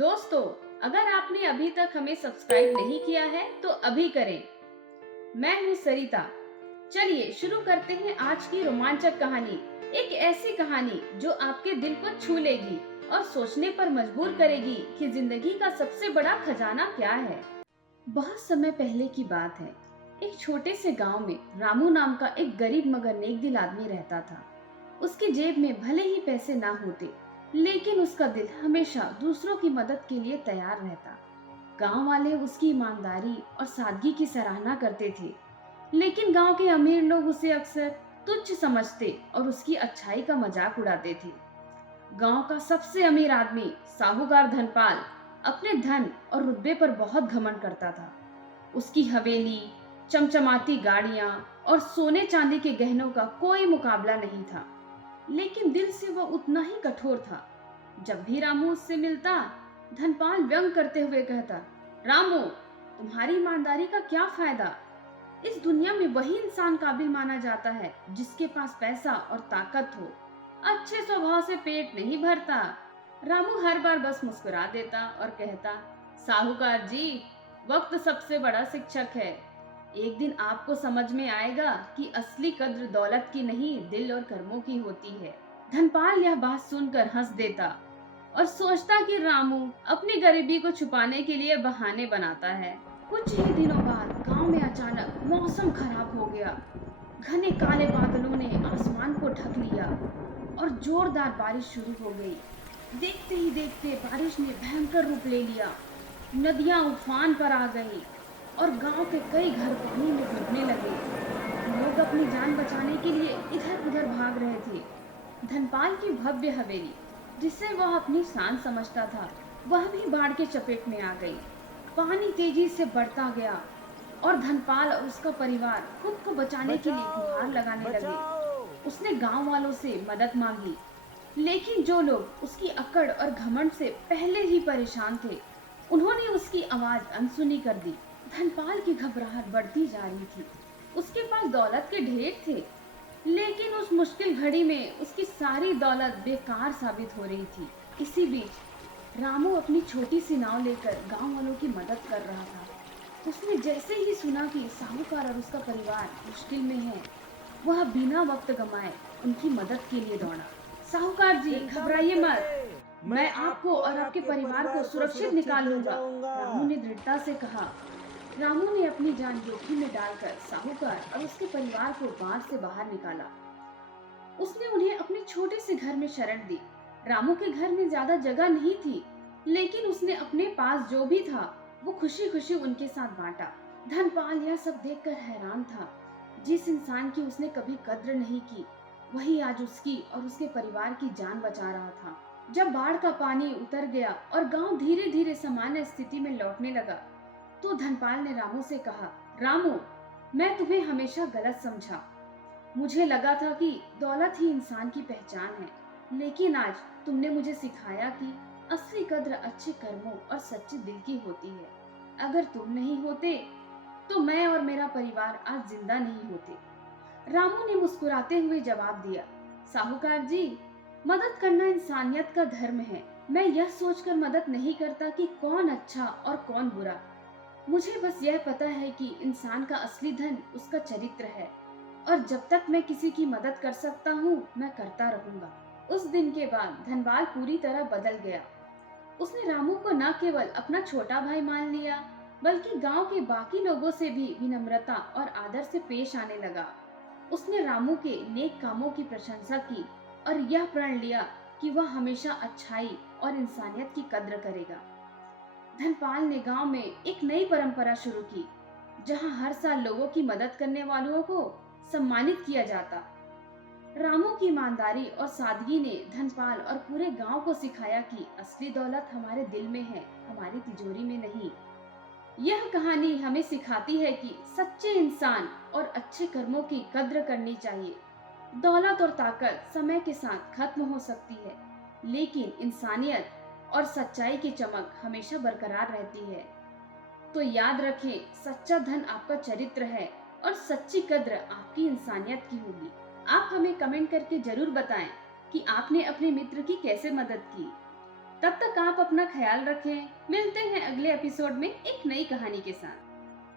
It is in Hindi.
दोस्तों, अगर आपने अभी तक हमें सब्सक्राइब नहीं किया है तो अभी करें। मैं हूँ सरिता। चलिए शुरू करते हैं आज की रोमांचक कहानी। एक ऐसी कहानी जो आपके दिल को छू लेगी और सोचने पर मजबूर करेगी कि जिंदगी का सबसे बड़ा खजाना क्या है। बहुत समय पहले की बात है। एक छोटे से गांव में रामू नाम का एक गरीब मगर नेक दिल आदमी रहता था। उसकी जेब में भले ही पैसे ना होते, लेकिन उसका दिल हमेशा दूसरों की मदद के लिए तैयार रहता। गांव वाले उसकी ईमानदारी और सादगी की सराहना करते थे, लेकिन गांव के अमीर लोग उसे अक्सर तुच्छ समझते और उसकी अच्छाई का मजाक उड़ाते थे। गांव का सबसे अमीर आदमी साहूकार धनपाल अपने धन और रुतबे पर बहुत घमंड करता था। उसकी हवेली, चमचमाती गाड़ियां और सोने चांदी के गहनों का कोई मुकाबला नहीं था, लेकिन दिल से वह उतना ही कठोर था। जब भी रामू उससे मिलता, धनपाल व्यंग करते हुए कहता, रामू, तुम्हारी ईमानदारी का क्या फायदा? इस दुनिया में वही इंसान काबिल माना जाता है जिसके पास पैसा और ताकत हो। अच्छे स्वभाव से पेट नहीं भरता। रामू हर बार बस मुस्कुरा देता और कहता, साहूकार जी, वक्त सबसे बड़ा शिक्षक है। एक दिन आपको समझ में आएगा कि असली कद्र दौलत की नहीं, दिल और कर्मों की होती है। धनपाल यह बात सुनकर हंस देता और सोचता कि रामू अपनी गरीबी को छुपाने के लिए बहाने बनाता है। कुछ ही दिनों बाद गांव में अचानक मौसम खराब हो गया। घने काले बादलों ने आसमान को ढक लिया और जोरदार बारिश शुरू हो गई। देखते ही देखते बारिश ने भयंकर रूप ले लिया। नदियां उफान पर आ गईं और गांव के कई घर पानी में डूबने लगे। लोग अपनी जान बचाने के लिए इधर उधर भाग रहे थे। धनपाल की भव्य हवेली, जिसे वह अपनी शान समझता था, वह भी बाढ़ के चपेट में आ गई। पानी तेजी से बढ़ता गया और धनपाल और उसका परिवार खुद को बचाने के लिए गुहार लगाने लगे। उसने गांव वालों से मदद मांगी, लेकिन जो लोग उसकी अकड़ और घमंड से पहले ही परेशान थे, उन्होंने उसकी आवाज अनसुनी कर दी। धनपाल की घबराहट बढ़ती जा रही थी। उसके पास दौलत के ढेर थे, लेकिन उस मुश्किल घड़ी में उसकी सारी दौलत बेकार साबित हो रही थी। इसी बीच रामू अपनी छोटी सी नाव लेकर गांव वालों की मदद कर रहा था। उसने जैसे ही सुना कि साहूकार और उसका परिवार मुश्किल में है, वह बिना वक्त गंवाए उनकी मदद के लिए दौड़ा। साहूकार जी, घबराइए मत, मैं आपको और आपके परिवार को सुरक्षित निकाल लूंगा, रामू ने दृढ़ता से कहा। रामू ने अपनी जान जोखिम में डालकर साहूकार और उसके परिवार को बाढ़ से बाहर निकाला। उसने उन्हें अपने छोटे से घर में शरण दी। रामू के घर में ज्यादा जगह नहीं थी, लेकिन उसने अपने पास जो भी था वो खुशी खुशी उनके साथ बांटा। धनपाल यह सब देखकर हैरान था। जिस इंसान की उसने कभी कद्र नहीं की, वही आज उसकी और उसके परिवार की जान बचा रहा था। जब बाढ़ का पानी उतर गया और गांव धीरे धीरे सामान्य स्थिति में लौटने लगा, तो धनपाल ने रामू से कहा, रामू, मैं तुम्हें हमेशा गलत समझा। मुझे लगा था कि दौलत ही इंसान की पहचान है, लेकिन आज तुमने मुझे सिखाया कि असली कद्र अच्छे कर्मों और सच्चे दिल की होती है। अगर तुम नहीं होते तो मैं और मेरा परिवार आज जिंदा नहीं होते। रामू ने मुस्कुराते हुए जवाब दिया, साहूकार जी, मदद करना इंसानियत का धर्म है। मैं यह सोचकर मदद नहीं करता कि कौन अच्छा और कौन बुरा। मुझे बस यह पता है कि इंसान का असली धन उसका चरित्र है, और जब तक मैं किसी की मदद कर सकता हूँ, मैं करता रहूंगा। उस दिन के बाद धनपाल पूरी तरह बदल गया। उसने रामू को न केवल अपना छोटा भाई मान लिया, बल्कि गांव के बाकी लोगों से भी विनम्रता और आदर से पेश आने लगा। उसने रामू के नेक कामों की प्रशंसा की और यह प्रण लिया कि वह हमेशा अच्छाई और इंसानियत की कद्र करेगा। धनपाल ने गांव में एक नई परंपरा शुरू की, जहां हर साल लोगों की मदद करने वालों को सम्मानित किया जाता। रामू की ईमानदारी और सादगी ने धनपाल और पूरे गांव को सिखाया कि असली दौलत हमारे दिल में है, हमारी तिजोरी में नहीं। यह कहानी हमें सिखाती है कि सच्चे इंसान और अच्छे कर्मों की कद्र करनी चाहिए। दौलत और ताकत समय के साथ खत्म हो सकती है, लेकिन इंसानियत और सच्चाई की चमक हमेशा बरकरार रहती है। तो याद रखें, सच्चा धन आपका चरित्र है और सच्ची कद्र आपकी इंसानियत की होगी। आप हमें कमेंट करके जरूर बताएं कि आपने अपने मित्र की कैसे मदद की। तब तक आप अपना ख्याल रखें। मिलते हैं अगले एपिसोड में एक नई कहानी के साथ।